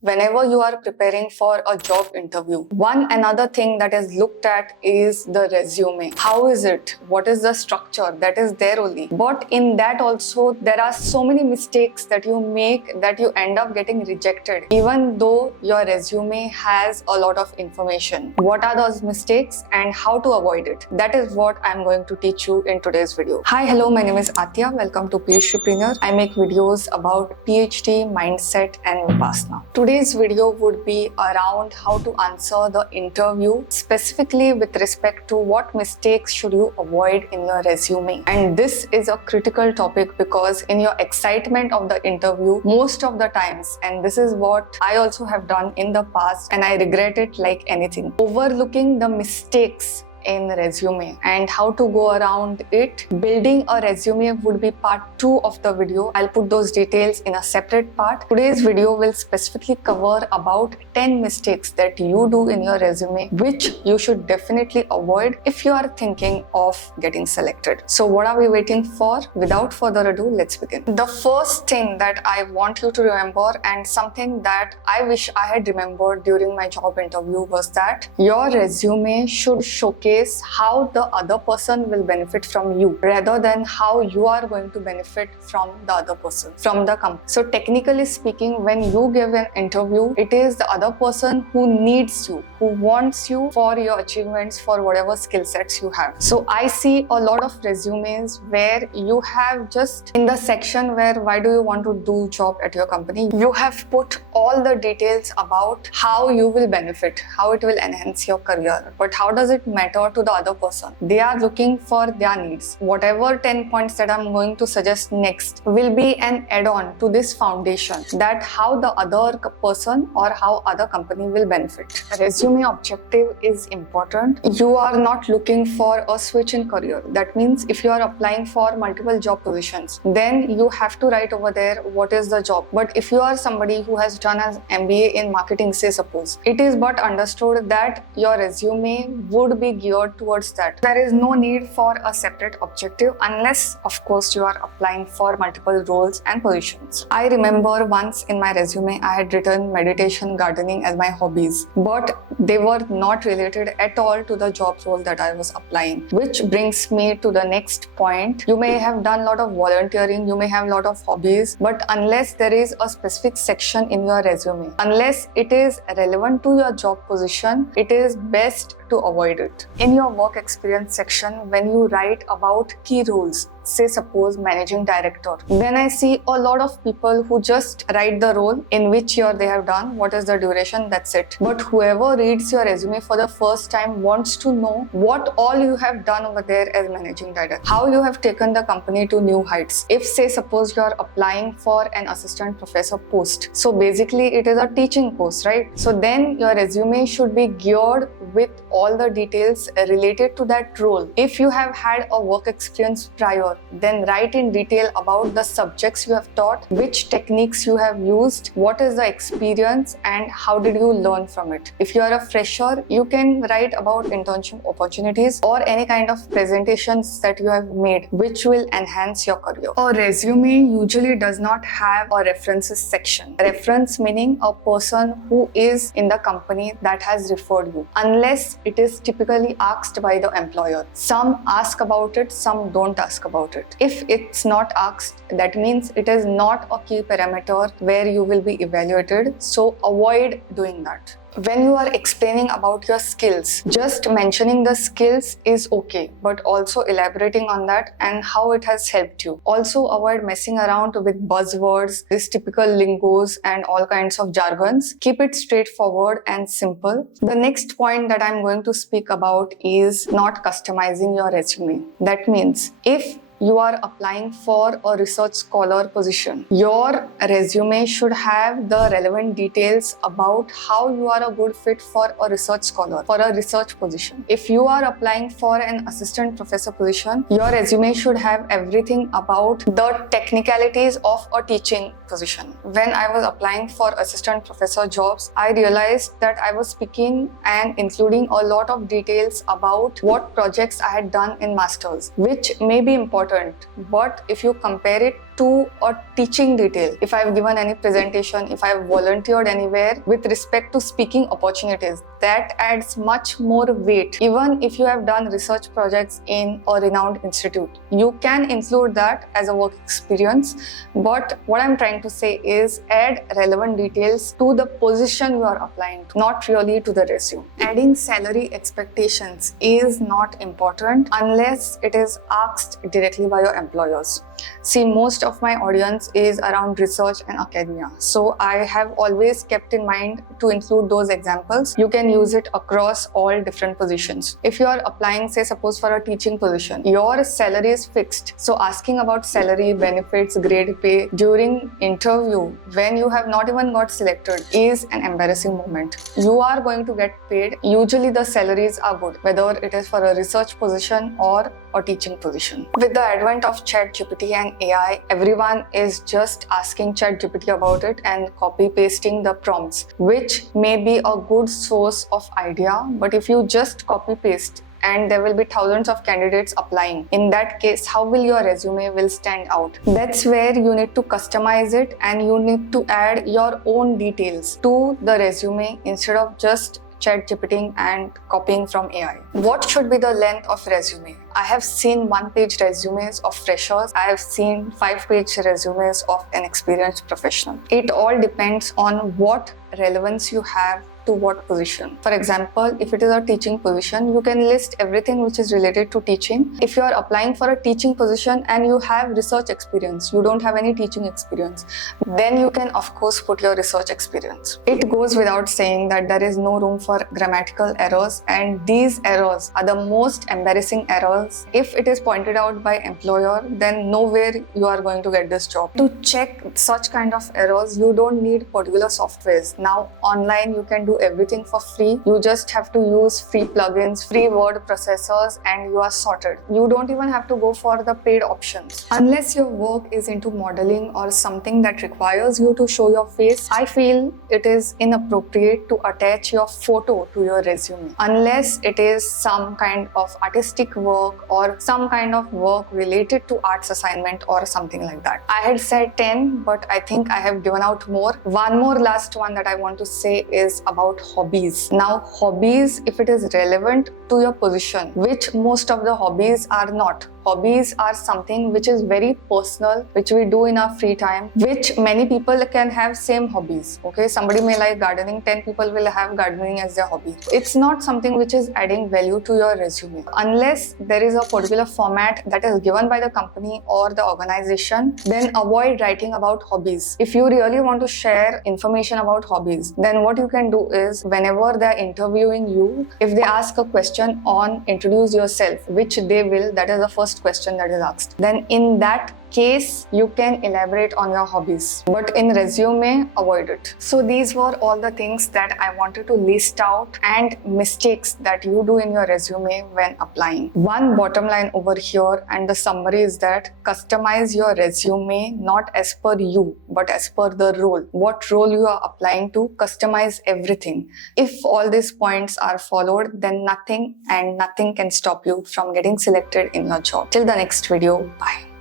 Whenever you are preparing for a job interview, one another thing that is looked at is the resume. How is it? What is the structure? That is there only. But in that also, there are so many mistakes that you make that you end up getting rejected, even though your resume has a lot of information. What are those mistakes and how to avoid it? That is what I'm going to teach you in today's video. Hi, hello, my name is Atya. Welcome to PhDpreneur. I make videos about PhD, mindset, and Vipassana. Today's video would be around how to answer the interview, specifically with respect to what mistakes should you avoid in your resume. And this is a critical topic because in your excitement of the interview, most of the times, and this is what I also have done in the past and I regret it like anything, overlooking the mistakes in resume and how to go around it. Building a resume would be part 2 of the video. I'll put those details in a separate part. Today's video will specifically cover about 10 mistakes that you do in your resume which you should definitely avoid if you are thinking of getting selected. So what are we waiting for? Without further ado, let's begin. The first thing that I want you to remember, and something that I wish I had remembered during my job interview, was that your resume should showcase how the other person will benefit from you rather than how you are going to benefit from the other person, from the company. So technically speaking, when you give an interview, it is the other person who needs you, who wants you for your achievements, for whatever skill sets you have. So I see a lot of resumes where you have just in the section where why do you want to do job at your company, you have put all the details about how you will benefit, how it will enhance your career. But how does it matter to the other person? They are looking for their needs. Whatever 10 points that I'm going to suggest next will be an add-on to this foundation, that how the other person or how other company will benefit. Resume objective is important. You are not looking for a switch in career. That means if you are applying for multiple job positions, then you have to write over there what is the job. But if you are somebody who has done an MBA in marketing, say suppose, it is but understood that your resume would be geared towards that. There is no need for a separate objective unless, of course, you are applying for multiple roles and positions. I remember once in my resume, I had written meditation, gardening as my hobbies, but they were not related at all to the job role that I was applying. Which brings me to the next point. You may have done a lot of volunteering, you may have a lot of hobbies, but unless there is a specific section in your resume, unless it is relevant to your job position, it is best to avoid it. In your work experience section, when you write about key roles, say suppose managing director, then I see a lot of people who just write the role, in which year they have done, what is the duration, that's it. But whoever reads your resume for the first time wants to know what all you have done over there as managing director, how you have taken the company to new heights. If say suppose you are applying for an assistant professor post, so basically it is a teaching post, right? So then your resume should be geared with all the details related to that role. If you have had a work experience prior, then write in detail about the subjects you have taught, which techniques you have used, what is the experience, and how did you learn from it. If you are a fresher, you can write about internship opportunities or any kind of presentations that you have made, which will enhance your career. A resume usually does not have a references section. Reference meaning a person who is in the company that has referred you, unless it is typically asked by the employer. Some ask about it, some don't ask about it. If it's not asked, that means it is not a key parameter where you will be evaluated, so avoid doing that. When you are explaining about your skills, just mentioning the skills is okay, but also elaborating on that and how it has helped you. Also avoid messing around with buzzwords, these typical lingos and all kinds of jargons. Keep it straightforward and simple. The next point that I'm going to speak about is not customizing your resume. That means if you are applying for a research scholar position, your resume should have the relevant details about how you are a good fit for a research scholar, for a research position. If you are applying for an assistant professor position, your resume should have everything about the technicalities of a teaching position. When I was applying for assistant professor jobs, I realized that I was speaking and including a lot of details about what projects I had done in masters, which may be important, but if you compare it to a teaching detail. If I've given any presentation, if I've volunteered anywhere with respect to speaking opportunities, that adds much more weight. Even if you have done research projects in a renowned institute, you can include that as a work experience. But what I'm trying to say is add relevant details to the position you are applying to, not really to the resume. Adding salary expectations is not important unless it is asked directly by your employers. See, most of my audience is around research and academia. So I have always kept in mind to include those examples. You can use it across all different positions. If you are applying, say, suppose for a teaching position, your salary is fixed. So asking about salary, benefits, grade pay during interview when you have not even got selected is an embarrassing moment. You are going to get paid. Usually the salaries are good, whether it is for a research position or a teaching position. With the advent of ChatGPT and AI, everyone is just asking ChatGPT about it and copy pasting the prompts, which may be a good source of idea, but if you just copy paste and there will be thousands of candidates applying, in that case, how will your resume will stand out? That's where you need to customize it and you need to add your own details to the resume instead of just ChatGPT and copying from AI. What should be the length of resume? I have seen one-page resumes of freshers. I have seen 5-page resumes of an experienced professional. It all depends on what relevance you have to what position. For example, if it is a teaching position, you can list everything which is related to teaching. If you are applying for a teaching position and you have research experience, you don't have any teaching experience, then you can of course put your research experience. It goes without saying that there is no room for grammatical errors, and these errors are the most embarrassing errors. If it is pointed out by employer, then nowhere you are going to get this job. To check such kind of errors, you don't need particular softwares. Now online you can do everything for free. You just have to use free plugins, free word processors, and you are sorted. You don't even have to go for the paid options. Unless your work is into modeling or something that requires you to show your face, I feel it is inappropriate to attach your photo to your resume. Unless it is some kind of artistic work or some kind of work related to arts assignment or something like that. I had said 10, but I think I have given out more. One more last one that I want to say is about hobbies. Now, hobbies, if it is relevant to your position, which most of the hobbies are not. Hobbies are something which is very personal, which we do in our free time, which many people can have same hobbies. Okay, somebody may like gardening, 10 people will have gardening as their hobby. It's not something which is adding value to your resume. Unless there is a particular format that is given by the company or the organization, then avoid writing about hobbies. If you really want to share information about hobbies, then what you can do is whenever they're interviewing you, if they ask a question on introduce yourself, which they will, that is the first question that is asked, then in that case you can elaborate on your hobbies, but in resume avoid it. So these were all the things that I wanted to list out and mistakes that you do in your resume when applying. One bottom line over here, and the summary is that customize your resume not as per you but as per the role. What role you are applying to, customize everything. If all these points are followed, then nothing can stop you from getting selected in your job. Till the next video, bye.